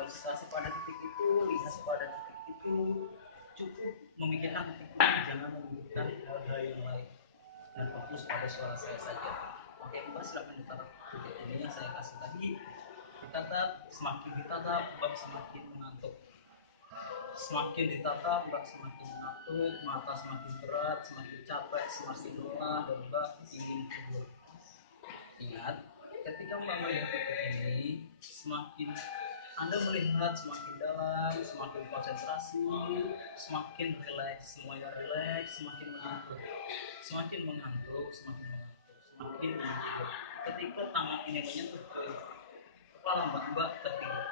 konsentrasi pada titik itu, lihat pada titik itu, cukup memikirkan titik itu, jangan memikirkan hal-hal yang lain dan fokus pada suara saya saja. Oke, Mbak silakan ditatap titik ini yang saya kasih tadi. Ditatap, semakin ditatap Mbak semakin mengantuk. Semakin ditatap Mbak semakin mengantuk, mata semakin berat, semakin capek, semakin lelah dan Mbak ingin tidur. Ingat, ketika Mbak melihat titik ini, semakin Anda melihat semakin dalam, semakin konsentrasi, semakin rileks, semuanya rileks, semakin mengantuk, semakin mengantuk, semakin mengantuk, semakin mengantuk. Ketika tangan ini menyentuh ke kepala Mbak tertidur.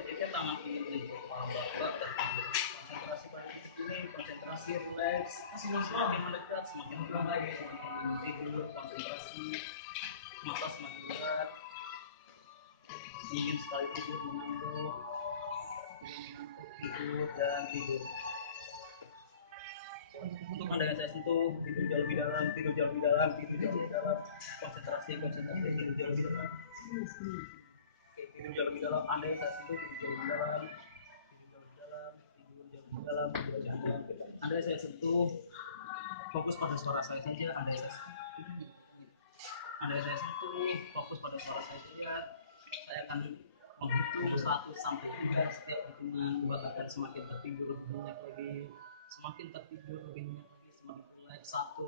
Ketika tangan ini menyentuh kepala Mbak tertidur. Konsentrasi pada titik ini, konsentrasi rileks, semakin mendekat, semakin lagi, semakin tidur, konsentrasi, mata semakin berat. Ingin sekali tidur, mengantuk, tidur dan tidur. Untuk Anda yang saya sentuh, tidur jauh lebih dalam, tidur jauh lebih dalam, tidur jauh lebih dalam, konsentrasi, tidur jauh lebih dalam. Oke, tidur jauh lebih dalam. Anda yang saya sentuh, tidur jauh lebih dalam, tidur jauh lebih dalam, tidur jauh lebih dalam, tidur jauh lebih dalam. Anda yang saya sentuh, fokus pada suara saya saja. Anda yang saya sentuh, fokus pada suara saya saja. Saya akan menghitung 1 sampai 3. Setiap hitungan Mbak akan semakin tertidur lebih banyak lagi, semakin tertidur lebih banyak lagi, semakin rileks. 1,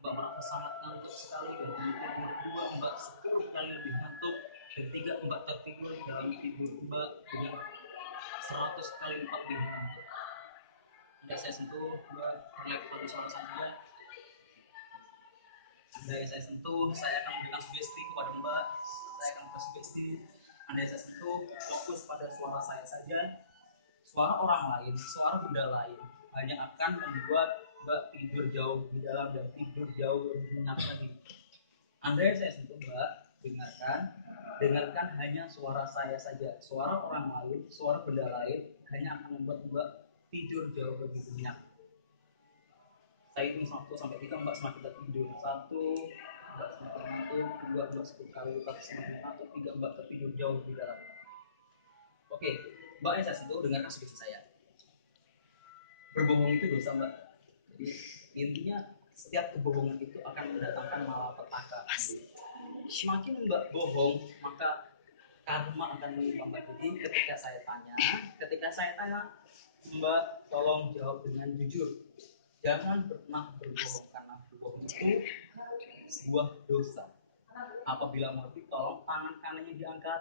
Mbak merasa sangat ngantuk sekali dan ingin tidur. 2, Mbak 10 kali lebih ngantuk. Dan 3, Mbak tertidur dalam tidur Mbak dengan 100 kali lipat lebih ngantuk. Anda saya sentuh, Mbak rileks pada suara saya. Anda yang saya sentuh, saya akan memberikan sugesti kepada Mbak. Saya akan memberikan sugesti. Anda yang saya sentuh, fokus pada suara saya saja. Suara orang lain, suara benda lain hanya akan membuat Mbak tidur jauh di dalam dan tidur jauh lebih nyenyak lagi. Anda yang saya sentuh, Mbak, dengarkan hanya suara saya saja. Suara orang lain, suara benda lain hanya akan membuat Mbak tidur jauh lebih nyenyak. Saya hitung 1 sampai 3, Mbak semakin tertidur. 1, Mbak semakin ngantuk. 2, Mbak 10 kali lipat semakin ngantuk. 3, Mbak tertidur jauh lebih dalam. Oke, Mbak yang saya sentuh, dengarkan sugesti saya. Berbohong itu dosa, Mbak. Jadi intinya setiap kebohongan itu akan mendatangkan malapetaka. Semakin Mbak bohong, maka karma akan menimpa Mbak. Jadi ketika saya tanya, Mbak tolong jawab dengan jujur. Jangan pernah berbohong, karena berbohong itu sebuah dosa. Apabila mengerti, tolong tangan kanannya diangkat.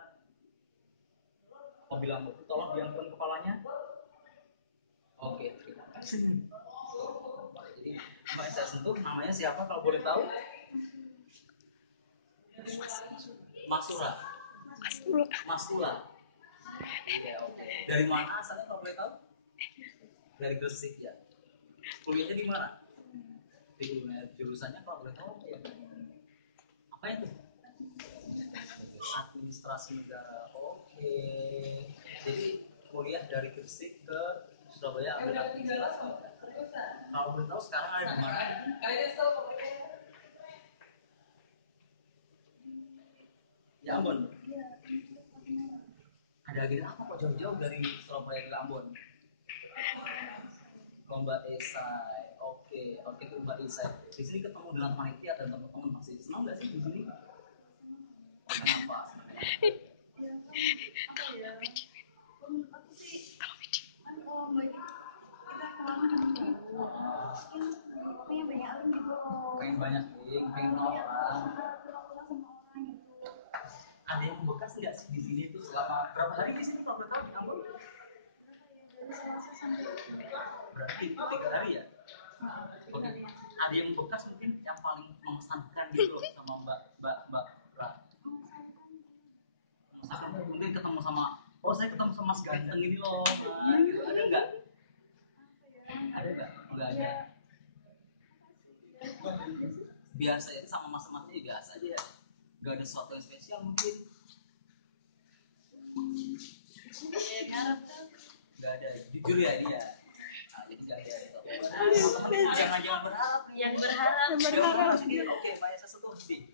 Apabila mengerti, tolong diangkat kepalanya. Oke, terima kasih. Jadi Mbak yang saya sentuh, namanya siapa kalau boleh tahu? Masura. Ya, oke. Dari mana asalnya kalau boleh tahu? Dari Gresik ya. Kuliahnya di mana? Di jurusannya kalau boleh tahu ya. Apa itu? Administrasi negara. Oke. Jadi kuliah dari Gresik ke Surabaya ambil administrasi. Kalau boleh tahu sekarang ada di mana? Di Ambon. Ada agenda apa kok jauh-jauh dari Surabaya ke Ambon? Lomba esai. Oke, itu Mbak Esai. Di sini ketemu dengan panitia dan teman-teman, masih senang nggak sih di sini? Kenapa? Pengen banyak link, pengen orang. Ada yang membekas nggak sih di sini tuh selama berapa hari di sini kalau bertahu di Ambon? Berarti 3 hari ya? Oke. Ada yang membekas mungkin yang paling mengesankan gitu sama Mbak mungkin ketemu sama, saya ketemu sama Mas Ganteng ini loh, gitu. Ada nggak? Nggak ada. Biasa ya, sama mas-masnya biasa aja ya. Nggak ada sesuatu yang spesial mungkin. Nggak ada, jujur ya ini ya. Jadi nggak ada. Teman-teman jangan berharap. Yang berharap. Oke, Pak saya sentuh sih.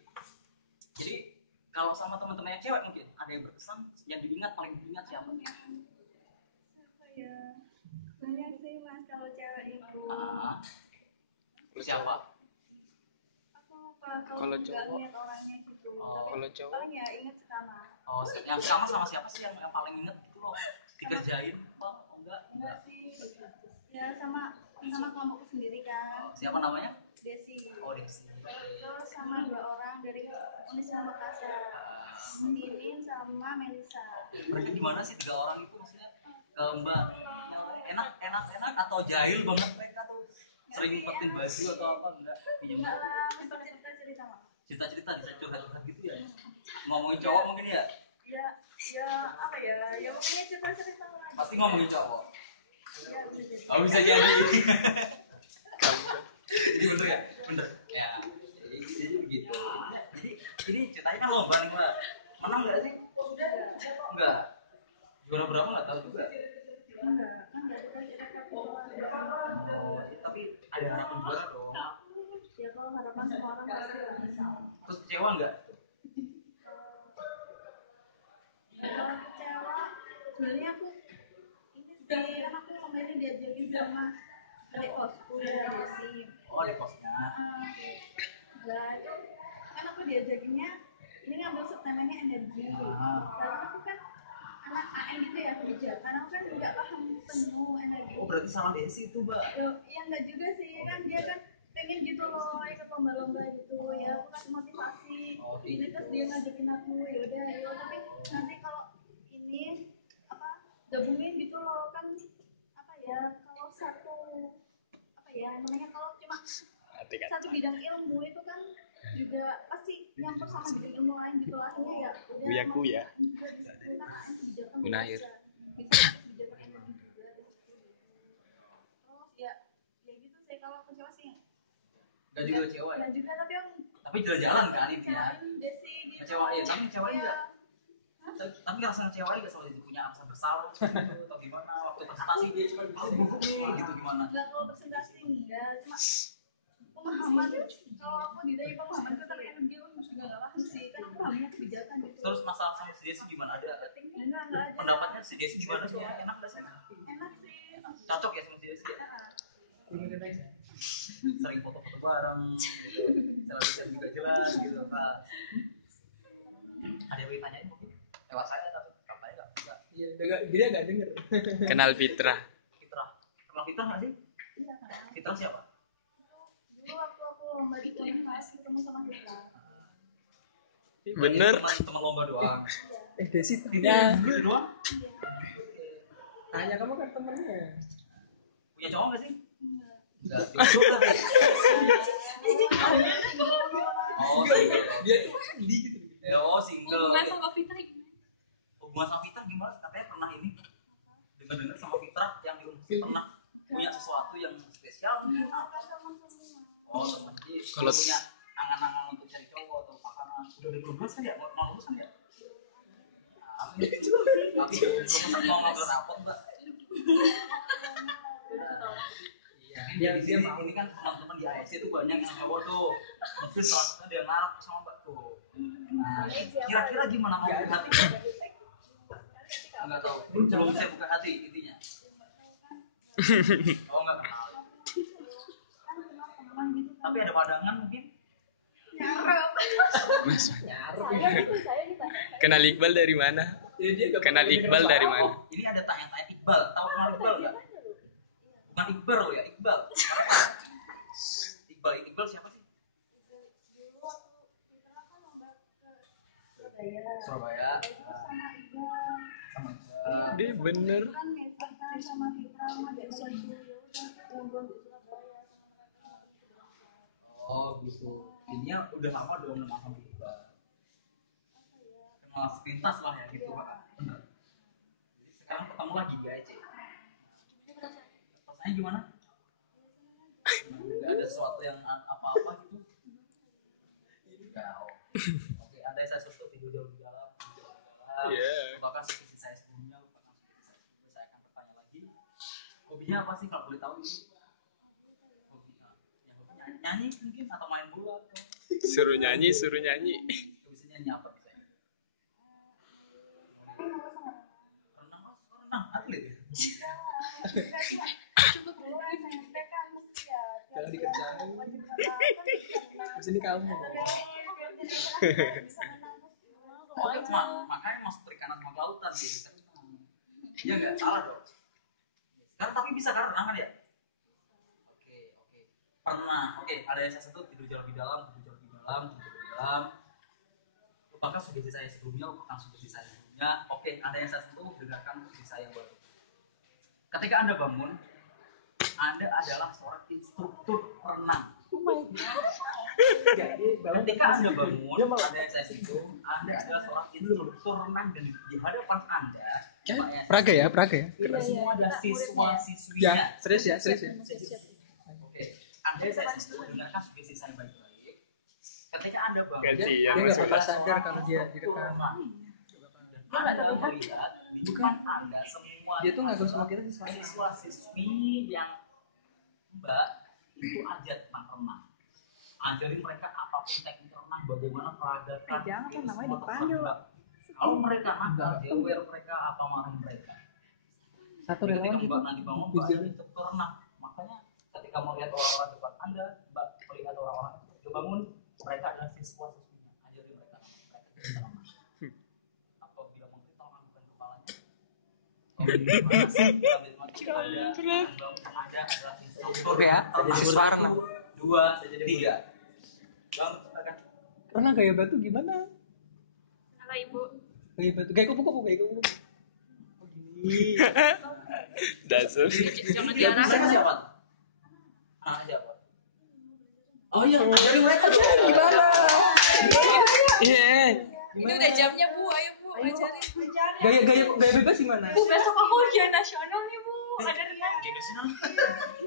Jadi kalau sama teman-teman yang cewek mungkin ada yang berkesan Yang diingat paling diingat siapa? Apa ya? Banyak sih mas kalau cewek itu. Terus siapa? Aku lupa Kalau nggak cowok? lihat orangnya gitu. Kalau cowok? Paling ya ingat sekarang. Oh, yang sama sama siapa sih yang paling inget gitu loh? Dikerjain apa? Oh, enggak sih. Ya sama kelompokku sendiri kan. Siapa namanya? Desi. Oh, Desi. Terus sama 2 orang dari Unisma Makassar. Ninin sama Melisa. Mereka gimana sih 3 orang itu maksudnya? Mbak enak atau jahil banget mereka tuh? Sering ngikutin baju atau apa enggak? Enggak lah, cerita mas. Cerita bisa curhat gitu ya? Ngomongin cowok mungkin ya? Ya apa ya? Ya mungkin cerita lah. Pasti ngomongin cowok. Ya bisa jadi. Oh bisa jadi. Jadi bener ya? Bener. Ya. Jadi begitu. Jadi ceritanya kan lomba nih mbak. Menang nggak sih? Enggak. Juara berapa nggak tahu juga. Oh, tapi ada harapan juara dong. Ya kalau harapan semua orang pasti bisa. Terus kecewa nggak? Kalau kecewa, sebenarnya aku ini sih kan aku kemarin diajakin sama adik kosku dari Desi. Oh di kosnya. Nah itu kan aku diajakinnya ini ngambil subtemanya energi. Karena aku kan anak AN gitu ya kebijakan, aku kan nggak paham penuh energi. Oh berarti sama Desi itu mbak? Ya nggak juga sih, kan dia kan pengen gitu loh ikut lomba-lomba gitu ya, aku kasih motivasi. Ini terus dia ngajakin aku yaudah ayo, tapi nanti kalau ini apa gabungin gitu loh kan apa ya, kalau satu apa ya namanya, kalau cuma satu bidang ilmu itu kan juga pasti nyampur sama bidang ilmu lain gitu, akhirnya ya udah Kuya Munahir bisa kebijakan energi juga. Terus ya gitu sih kalau kecewa sih. Gak juga kecewa ya? Gak juga, tapi jalan-jalan kan intinya. Ngecewain, tapi ngecewain ya. nggak? Tapi ngerasa ngecewain nggak soal itu punya angsa besar gitu atau gimana waktu presentasi dia cuma gitu gimana? Nggak, kalau presentasi enggak, cuma pemahaman. Kalau aku ditanya pemahaman tentang energi juga nggak paham sih, kan aku pahamnya kebijakan gitu. Terus masalah sama si Desi gimana, ada? Enggak ada. Pendapatnya si Desi gimana sih? Enak nggak sih? Enak sih. Cocok ya sama si Desi ya? Sering foto-foto bareng gitu. Selebihnya juga jelas gitu Pak. Ada yang mau ditanyain mungkin? Lewat saya tapi katanya nggak. Iya, dia nggak denger. Kenal Fitra Kenal Fitra nggak sih? Iya kan. Fitra siapa? Dulu waktu aku lomba di kelas ketemu sama Fitra. bener. Teman lomba doang. Desi Iya, gitu doang. Tanya, kamu kan temennya. Punya cowok nggak sih? Enggak. Oh, Dia tuh indie gitu. oh single. Hubungan sama Fitra gimana? Hubungan sama Fitra gimana? Katanya pernah ini dengar sama Fitra yang pernah punya sesuatu yang spesial. Oh teman. Kalau punya angan-angan untuk cari cowok atau pasangan udah lulus kan ya? Mau lulus kan ya? Tapi belum mau ngambil rapot mbak. Iya, dia ini kan teman-teman di ASC itu banyak yang cowok tuh. Mungkin salah satunya dia ngarep sama mbak tuh. Nah, kira-kira gimana mau buka hati? Enggak tahu. Belum saya buka hati intinya. Oh enggak kenal. Tapi ada pandangan mungkin. Kenal Iqbal dari mana? Kenal Iqbal dari mana? Oh, ini ada tanya-tanya Iqbal. Tahu kenal Iqbal enggak? Bukan Iqbal loh ya, Iqbal. Iqbal siapa sih? Surabaya. Sama Dia bener. Oh gitu. Ini udah lama dong sama Iqbal. Kenal sepintas lah ya gitu pak. Jadi sekarang ketemu lagi di ACC. Rasanya gimana? Nggak ada sesuatu yang apa-apa gitu. Oke, ada saya susun video jauh dalam. Iya. Lupakan skripsi saya sebelumnya, saya akan bertanya lagi. Hobinya apa sih kalau boleh tahu ini? Hobinya, nyanyi mungkin atau main bola? Suruh nyanyi. Bisa nyanyi apa biasanya? renang atlet ya? Cukup dulu SMP kan mesti ya. Jangan dikerjain. Di sini kamu. Makanya masuk perikanan sama kelautan gitu kan. Iya nggak salah dong. Kan tapi bisa kan renang kan ya? Oke. Pernah. Oke, ada yang satu tidur jauh lebih dalam. Lupakan sugesti saya sebelumnya. Oke, ada yang satu dengarkan sugesti saya yang baru. Ketika Anda bangun, Anda adalah seorang instruktur renang. Ketika Anda bangun, ada yang saya sentuh, Anda adalah seorang instruktur renang dan di hadapan Anda, Praga ya. kita semua ada siswa-siswinya. Ya, serius ya. Oke, Anda saya sentuh, dengarkan sugesti saya baik-baik. Ketika Anda bangun, Gantian, Dia nggak Mas bakal Ula. sadar kalau dia direkam. Dan Anda melihat di depan Anda semua Dia tuh ngaku sama kita siswa-siswi yang Mbak itu ajar tentang renang. Ajarin mereka apapun teknik renang, bagaimana peragatan. Jangan kan namanya semua dipanggil. terlibat. Kalau mereka nakal, jewer mereka apa marahin mereka. Satu Ketika relawan Mbak gitu. nanti bangun, Mbak ada instruktur renang. Makanya ketika melihat orang-orang depan Anda, Mbak melihat orang-orang itu bangun, mereka adalah siswa-siswinya. Ajarin mereka bisa renang. Apabila memberitahukan bukan kepalanya. Anda adalah instruktur. Oke ya, jadi warna. 2, 3. Renang gaya batu gimana? Halo Ibu. Gaya batu. Gaya kupu-kupu. Oh gini. Dasar. Jangan Dia bisa siapa? Anak siapa? Oh iya, ajarin mereka dong. Gimana? Iya. Ini udah jamnya Bu, ayo Bu, ajarin. Gaya bebas gimana? Bu, besok aku ujian nasional nih Bu, ada renang.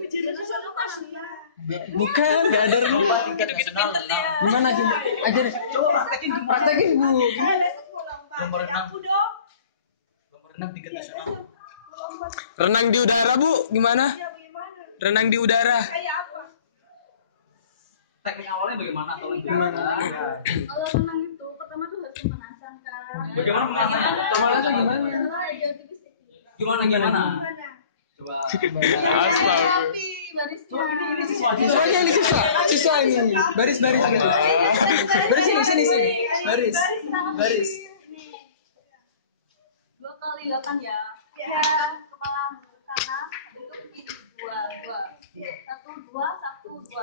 Ujian nasional kan renang. Bukan, nggak ada renang. Lomba tingkat nasional renang. Gimana? Ajarin. Coba praktekin Bu. Gimana? Besok mau lomba. Lomba renang. Aku dong. Lomba renang tingkat nasional. Lomba. Renang di udara, Bu. Gimana? Ya bagaimana? Renang di udara. Kayak apa? Teknik awalnya bagaimana? Tolong Gimana? Kalau renang itu pertama tuh harus pemanasan kan. Bagaimana pemanasannya? Pemanasan gimana? Gimana? Coba. Astaga. Ini siswa Siswanya ini siswa ini. Baris. Baris sini. Baris. 2 kali 8 ya. Ya. Kepala kanan, itu kiri 2. 1, 2, 1, 2.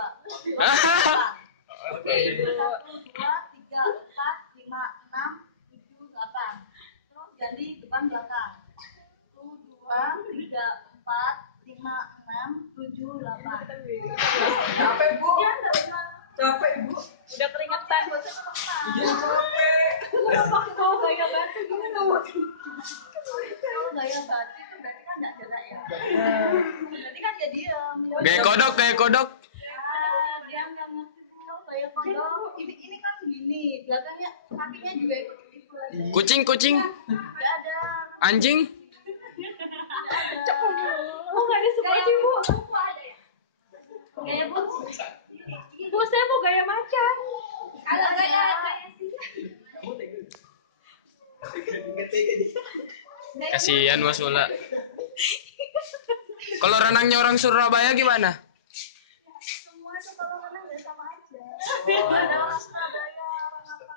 Oke. 1, 2, 3, 4, 5, 6, 7, 8. Terus ganti depan belakang. 1, 2, 3, 4, 5, 6, 7, 8. Capek, Bu. Ya enggak pernah. Capek, Bu. Udah keringetan. Iya, capek. Kalau gaya batu gimana? Kalau gaya batu itu berarti kan enggak gerak ya. Berarti kan dia diam. Gaya kodok. Dia enggak ngerti. Kalau gaya kodok ini kan gini, belakangnya kakinya juga ikut lagi. Kucing. Enggak ada. Anjing. Oh, nggak ada semua sih Bu. Gaya bu. Bu, saya mau gaya macan. Ada gaya sih. Kasihan Mas Ula. Kalau renangnya orang Surabaya gimana? Semua itu kalau renang udah sama aja. Ada orang Surabaya, orang apa?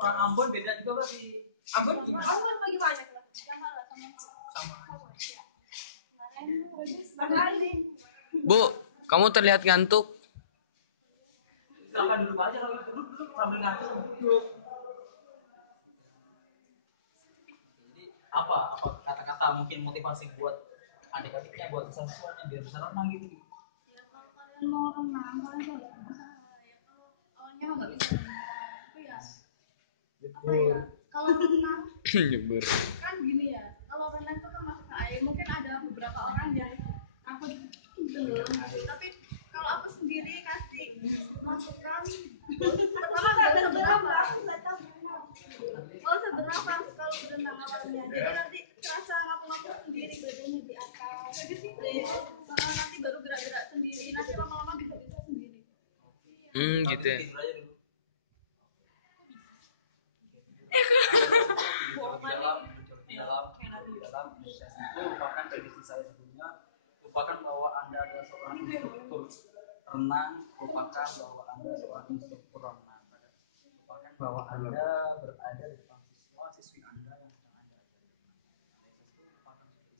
Orang Ambon beda juga berarti. Ambon gimana? Orang bagaimana kelas? Sama lah sama. Kemarin. Bu, kamu terlihat ngantuk. Silakan duduk aja kalau duduk sambil ngantuk duduk. Jadi apa kata-kata mungkin motivasi buat adik-adiknya, buat siswanya biar bisa renang gitu. Ya kalau kalian mau renang, kalian harus berusaha. Ya kalau awalnya nggak bisa renang, itu ya apa ya? Kalau renang Nyebur. kan gini ya. Kalau renang itu kan masuk ke air, mungkin ada beberapa orang yang aku belum. Tapi kalau aku sendiri kasih masukan, pertama nggak seberapa. Oh seberapa kalau berenang awalnya. Jadi nanti terasa ngapa-ngapa sendiri badannya di atas. Jadi nanti baru gerak-gerak sendiri. Nanti lama-lama bisa sendiri. Gitu ya. Tidur aja dulu. dalam Indonesia itu lupakan prediksi saya sebelumnya, lupakan bahwa Anda adalah seorang instruktur renang, lupakan bahwa Anda seorang instruktur renang, lupakan bahwa Anda berada di depan siswa siswi Anda yang sedang Anda ajari. Lupakan seperti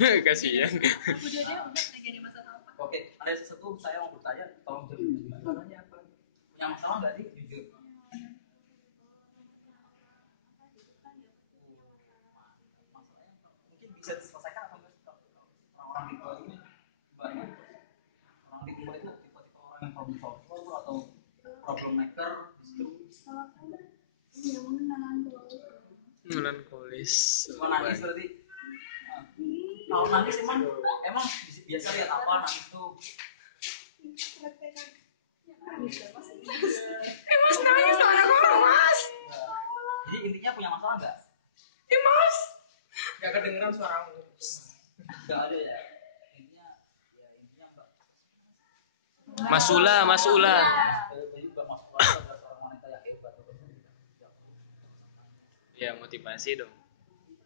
saya. Kasihan. Udah jadi masalah apa? Oke, ada sesuatu saya mau bertanya, tolong jawab jujur. Masalahnya apa? Punya masalah nggak sih jujur? Masalahnya mungkin bisa diselesaikan atau enggak? Orang-orang tipe ini banyak. Orang tipe itu tipe-tipe orang yang problem solver atau problem maker di situ. Kalau aku yang Melankolis. Cuma nangis berarti. Kalau nangis emang biasa lihat apa nangis tuh? Mas nangis sama anak orang, Mas. Jadi intinya punya masalah nggak? Mas. Gak kedengeran suaramu. Nggak ada ya. Intinya nggak. Masula. Jadi nggak masalah adalah seorang wanita yang hebat. Ya motivasi dong.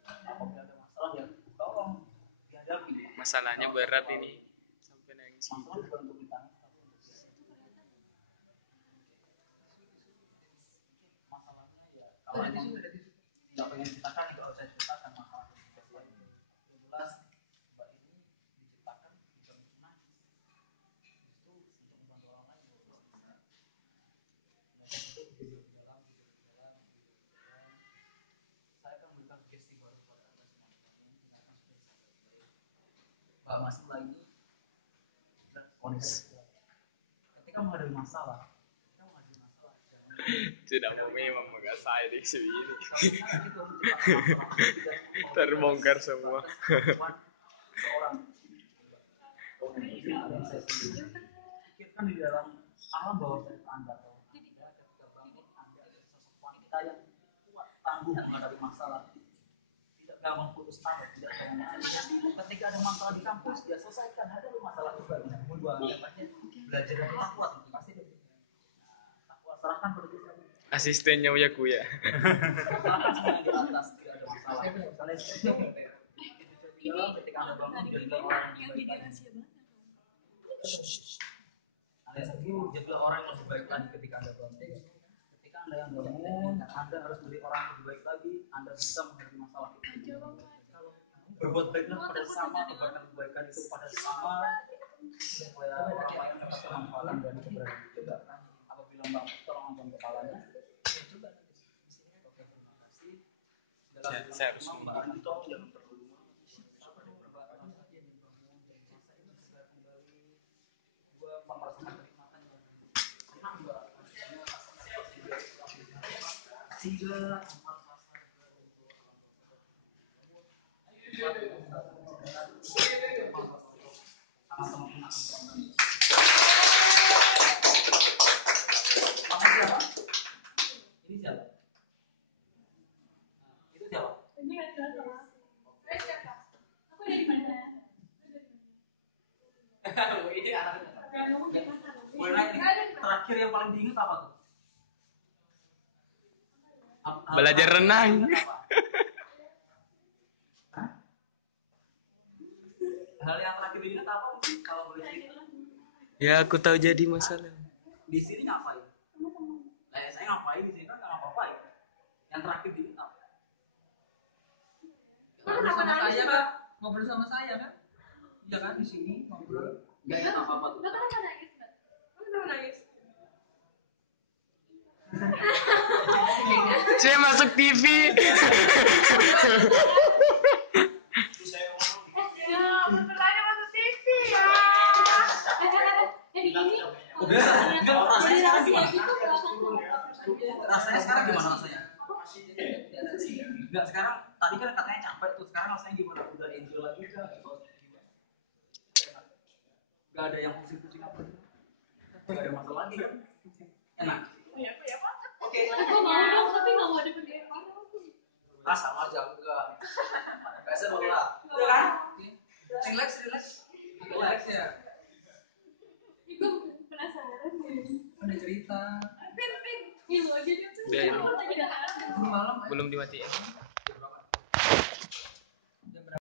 Apabila ada masalah ya tolong dihadapi. Masalahnya berat ini sampai nangis. Masalah bukan untuk ditangis, tapi untuk masalahnya ya kalau emang nggak pengen ceritakan nggak usah ceritakan masalah yang jelas mbak ini diciptakan bukan untuk nangis, itu untuk membantu orang lain. Itu video di dalam. Saya akan memberikan sugesti baru kepada anda semua. Dengarkan sugesti saya baik-baik. Mbak Masula ini ketika menghadapi masalah Tidak mau memang enggak saya di sini. jangan Terbongkar semua. seorang pikirkan di dalam alam bawah sadar Anda bahwa Anda ketika bangun Anda adalah sosok wanita yang kuat tangguh menghadapi masalah, tidak gampang putus asa, tidak gampang. Ketika ada masalah di kampus dia selesaikan, ada masalah juga belajar dari takwa pasti ada. Takwa serahkan pada Tuhan. Asistennya Uya Kuya. Serahkan semua yang di atas, tidak ada masalah. Kalian itu ketika Anda bangun jadilah orang yang lebih baik lagi. Alias itu jadilah orang yang lebih baik lagi ketika Anda bangun. Ketika Anda yang bangun, Anda harus menjadi orang yang lebih baik lagi. Anda bisa menghadapi masalah itu. Berbuat baiklah pada sesama, tebarkan kebaikan itu pada sesama, supaya orang lain dapat kemanfaatan dari keberadaan. Coba apabila Mbak tolong angkat kepalanya, ya coba nanti di sini. Oke, terima kasih. Saya harus Mbak Anto jangan terlalu sabar ya, Mbak Anto saja yang bangun dari masa ini segera kembali. Dua merasakan kenikmatan yang senang Mbak. Tiga ini siapa? Itu siapa? Ini nggak jelas apa. Siapa? Aku dari mana? Ini anaknya. Dan kamu di mana? Boleh nanya nih, terakhir yang paling diingat apa tuh? Belajar renang. Hah? Hal yang terakhir diingat apa mungkin kalau boleh cerita? Ya aku tahu jadi masalah. Di sini ngapain? Saya ngapain di sini kan nggak apa-apa ya. Yang terakhir diingat apa? Ngobrol sama saya kan? Ngobrol sama saya kan? Iya kan di sini ngobrol. Nggak ingat apa-apa tuh. Lo kenapa nangis, Mbak? Lo kenapa nangis? Saya masuk TV. Ya, benerannya masuk TV ya. Ini Enggak, rasanya sekarang gimana? Rasanya sekarang gimana rasanya? Enggak, sekarang tadi kan katanya capek tuh, sekarang rasanya gimana? Udah enjoy lagi kah? Enggak ada yang pusing-pusing apa? Enggak ada masalah lagi kan? Enak. Oke. Aku mau dong, tapi nggak mau dipakai apa. Sama aja enggak. Biasa dulu lah. Iya kan? Relax ya. Itu penasaran. Ada cerita. Pin, ini lo jadi Udah, ini. Malam Belum dimatiin.